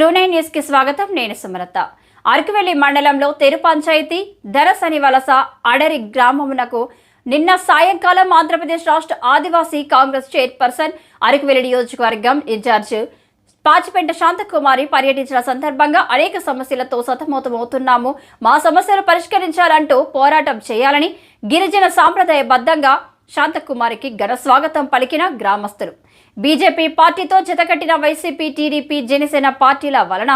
ట్రూ9 news కి స్వాగతం. నేను సుమలత. అరకువెల్లి మండలంలో తెరు పంచాయతీ దరసని వలస అడరి గ్రామమునకు నిన్న సాయంకాలం ఆంధ్రప్రదేశ్ రాష్ట్ర ఆదివాసీ కాంగ్రెస్ చైర్పర్సన్ అరకువెల్లి నియోజకవర్గం ఇన్ఛార్జ్ పాచిపెంట శాంతకుమారి పర్యటించిన సందర్భంగా అనేక సమస్యలతో సతమతమవుతున్నాము, మా సమస్యలు పరిష్కరించాలంటూ పోరాటం చేయాలని గిరిజన సాంప్రదాయబద్ధంగా శాంతకుమారికి ఘన స్వాగతం పలికిన గ్రామస్తులు. బీజేపీ పార్టీతో జతకట్టిన వైసీపీ, టీడీపీ, జనసేన పార్టీల వలన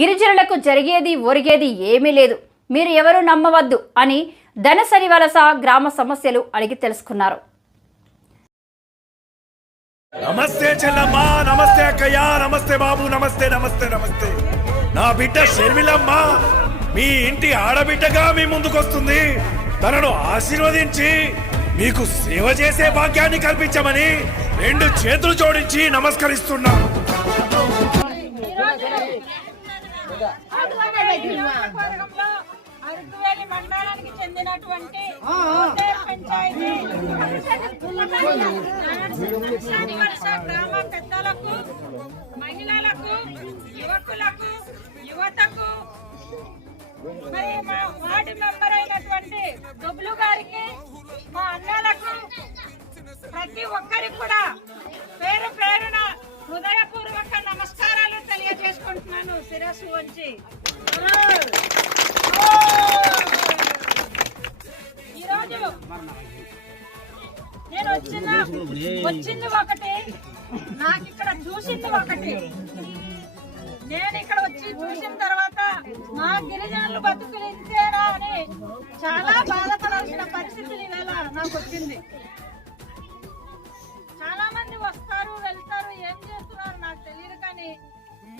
గిరిజనులకు జరిగేది ఒరిగేది ఏమీ లేదు, మీరు ఎవరు నమ్మవద్దు అని దనసరి వలస గ్రామ సమస్యలు అడిగి తెలుసుకున్నారు. నమస్తే చెల్లమ్మా, నమస్తే అక్కయ్య, నమస్తే బాబు, నమస్తే నమస్తే నమస్తే. నా బిడ్డ షర్మిలమ్మ మీ ఇంటి ఆడబిడ్డగా మీ ముందుకొస్తుంది. తనను ఆశీర్వదించి మీకు సేవ చేసే భాగ్యాన్ని కల్పించమని రెండు చేతులు జోడించి నమస్కరిస్తున్నా. అరకువెల్లి మండలానికి చెందినటువంటి పంచాయతీ గ్రామ పెద్దలకు, మహిళలకు, యువకులకు, యువతకు, మరి మా వార్డు మెంబర్ అయినటువంటి దొబ్లు గారికి, మా అన్నలకు, ప్రతి ఒక్కరికి కూడా పేరు పేరున హృదయపూర్వక నమస్కారాలు తెలియజేసుకుంటున్నాను శిరస్సు వంచి. ఈరోజు నేను వచ్చింది ఒకటి, నాకు ఇక్కడ చూసింది ఒకటి. నేను ఇక్కడ వచ్చి చూసిన తర్వాత మా గిరిజనులు బతుకులించేనా అని చాలా బాధపడాల్సిన పరిస్థితులు ఇవాళ నాకు వచ్చింది. చాలా మంది వస్తారు వెళ్తారు, ఏం చేస్తున్నారు నాకు తెలియదు, కానీ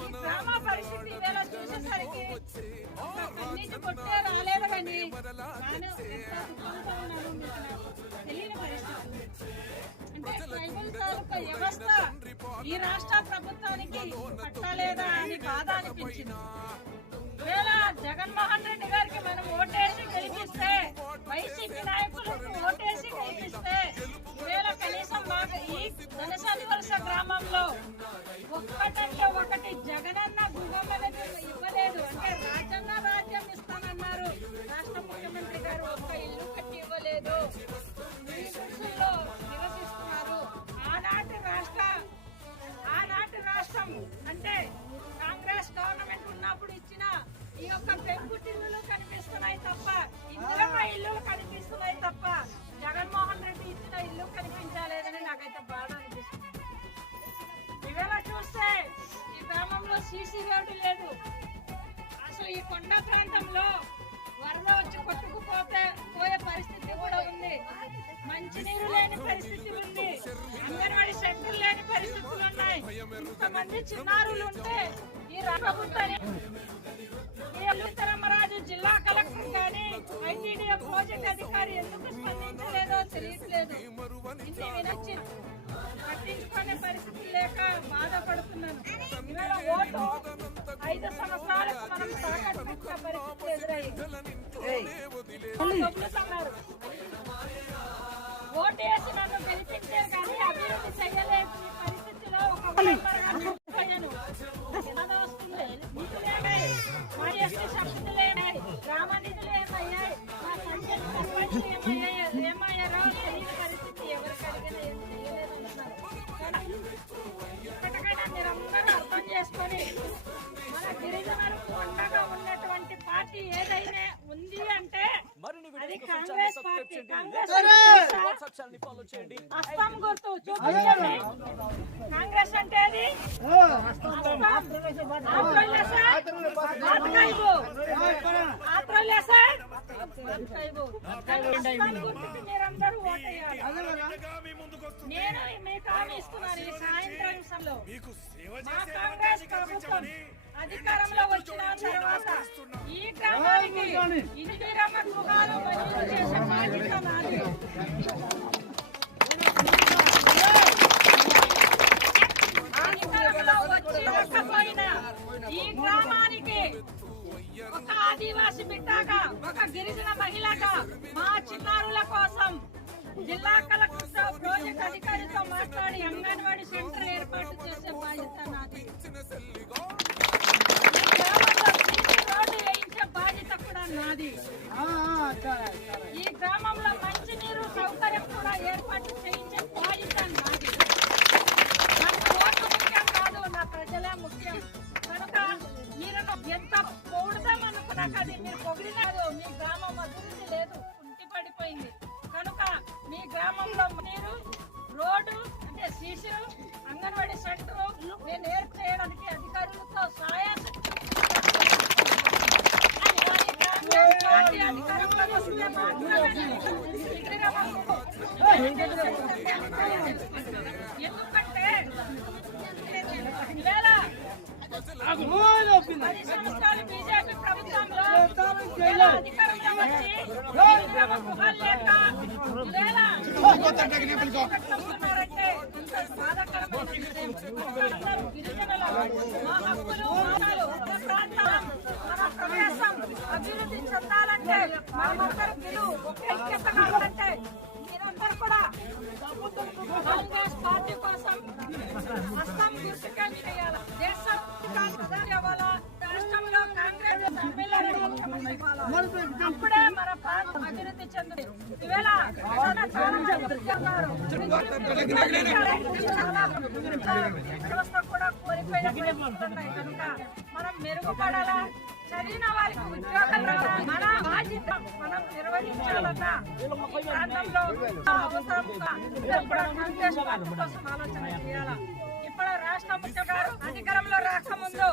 ఈ గ్రామ పరిస్థితి ఇవాళ చూసేసరికి కన్నీటి కొట్టే రాలేదు. కానీ తెలియని పరిస్థితి అంటే ట్రైబల్ తాలూకా వ్యవస్థ ఈ రాష్ట్ర ప్రభుత్వానికి పట్టలేదా అని బాధ అనిపించింది. వేళ జగన్మోహన్ రెడ్డి గారికి మనం ఓటేసి గెలిపిస్తే, వైసీపీ నాయకులకు ఓటేసి గెలిపిస్తే వేళ కనీసం మాకు ఈ దనసరి వలస గ్రామంలో ఒక్కటంటే ఒకటి జగనన్న గృహం అనేది ఇవ్వలేదు. అంటే రాజ్యం ఇస్తానన్నారు రాష్ట్ర ముఖ్యమంత్రి గారు, ఒక్క ఇల్లు కట్టి ఇవ్వలేదు. నివసిస్తున్నారు. ఆనాటి రాష్ట్రం అంటే కాంగ్రెస్ గవర్నమెంట్ ఉన్నప్పుడు ఇచ్చిన ఈ యొక్క పెంకుటిల్లులు కనిపిస్తున్నాయి తప్ప, ఇందిరమ్మ ఇల్లులు కనిపిస్తున్నాయి తప్ప జగన్మోహన్ రెడ్డి ఇచ్చిన ఇల్లు కనిపించలేదని నాకైతే బాధ అనిపిస్తుంది. ఇవేళ చూస్తే ఈ గ్రామంలో సీసీ రోడ్డు లేదు. అసలు ఈ కొండ ప్రాంతంలో వరద వచ్చి పోయే పరిస్థితి కూడా ఉంది. మంచినీరు లేని పరిస్థితి ఉంది. అంగన్వాడీ సెంటర్ లేని పరిస్థితులు ఉన్నాయి. ఇంతమంది చిన్నారులు ఉంటే ఈ ప్రభుత్వరాజు జిల్లా కలెక్టర్ కానీ ఐటీడీఏ ప్రాజెక్ట్ అధికారి ఎందుకు స్పందించలేదో తెలియట్లేదు. ఇన్ని వినొచ్చి పట్టించుకునే పరిస్థితి లేక బాధపడుతున్నాను. ఇవాళ ఓటు 5 సంవత్సరాలకు మనం తాకట్టుకున్న పరిస్థితి ఎదురయ్యింది. ఓటు వేసి నన్ను గెలిపించారు కానీ అభివృద్ధి చేయలేదు. ఈ పరిస్థితిలో ఒక పోయాను. వస్తుంది నిధులేనాయి, మా ఎస్టీ సభ్యులేనాయి, గ్రామ నిధులు ఏమయ్యాయి, మా పంచాయతీ సర్పంచులు ఏమయ్యారో తెలియని పరిస్థితి. ఎవరికి అడిగినా ఏం చేయలేదు అంటున్నారు. ఇప్పటికైనా మీరందరూ అర్థం చేసుకొని మన గిరిజనులకు అండగా ఉన్నటువంటి పార్టీ ఏదైనా ఉంది అంటే అది కాంగ్రెస్ పార్టీ. అస్సాం గుర్తు చూపించండి. కాంగ్రెస్ అంటే అది మీరందరూ ఓటేయాలి. నేను మీకు హామీ ఇస్తున్నాను, ఈ సాయంత్రం సమయంలో మా కాంగ్రెస్ ప్రభుత్వం అధికారంలో వచ్చిన తర్వాత ఈ గ్రామానికి ఇందిరమ్మ గృహాలు మంజూరు చేసే బాధ్యత నాది. అధికారంలో వచ్చిపోయినా ఈ గ్రామానికి ఒక ఆదివాసి బిడ్డగా, ఒక గిరిజన మహిళగా మా చిన్నారుల కోసం జిల్లా కలెక్టర్ ప్రాజెక్ట్ అధికారితో మాట్లాడి అంగన్వాడీ సెంటర్ ఏర్పాటు చేసే బాధ్యత నాది. ఎంత పొగుడదాం అనుకున్నాక అది మీరు పొగిడినారు. మీ గ్రామం అభివృద్ధి లేదు, కుంటి పడిపోయింది. కనుక మీ గ్రామంలో మీరు రోడ్డు అంటే సీసీ అంగన్వాడీ సెంటర్ నేను ఏర్పాటు చేయడానికి అధికారులతో సహాయం అధికారంలోకి వస్తే మాత్రమే ఎందుకంటే ఈవేళ 10 సంవత్సరాలు బీజేపీ ప్రభుత్వంలో అధికారంలో వచ్చి గృహాలు లేక ఈవేళ కట్టుకుంటున్నారంటే ఎంత బాధాకరమైన విషయం. అందరూ గిరిజనుల మా హక్కులు మానాలు మన ప్రాంతం మన ప్రదేశం అభివృద్ధి చెందాలంటే మనమందరూ గెలువు ఒకే ఐక్యత కావాలంటే మీరందరూ కూడా కాంగ్రెస్ పార్టీ కోసం హస్తం గుర్తుగా చేయాలి. దేశం ఇవ్వాలా, రాష్ట్రంలో కాంగ్రెస్ ఎమ్మెల్యేలు ముఖ్యమంత్రి ఇవ్వాలా. అప్పుడే మన ప్రాంతం అభివృద్ధి చెందుతుంది. ఈవేళ చాలా మంది ఉద్యోగాలు వ్యవస్థ కూడా కోల్పోయిన పరిస్థితులున్నాయి. కనుక మనం మెరుగుపడాలా, చదివిన వారికి ఉద్యోగాలు రావాలి. మన బాధ్యత మనం నిర్వహించాలన్నా ఈ ప్రాంతంలో అవసరంగా కూడా కాంగ్రెస్ పార్టీ కోసం ఆలోచన చేయాలా. ఇప్పుడు రాష్ట్ర ముఖ్యమంత్రి గారు అధికారంలో రాకముందు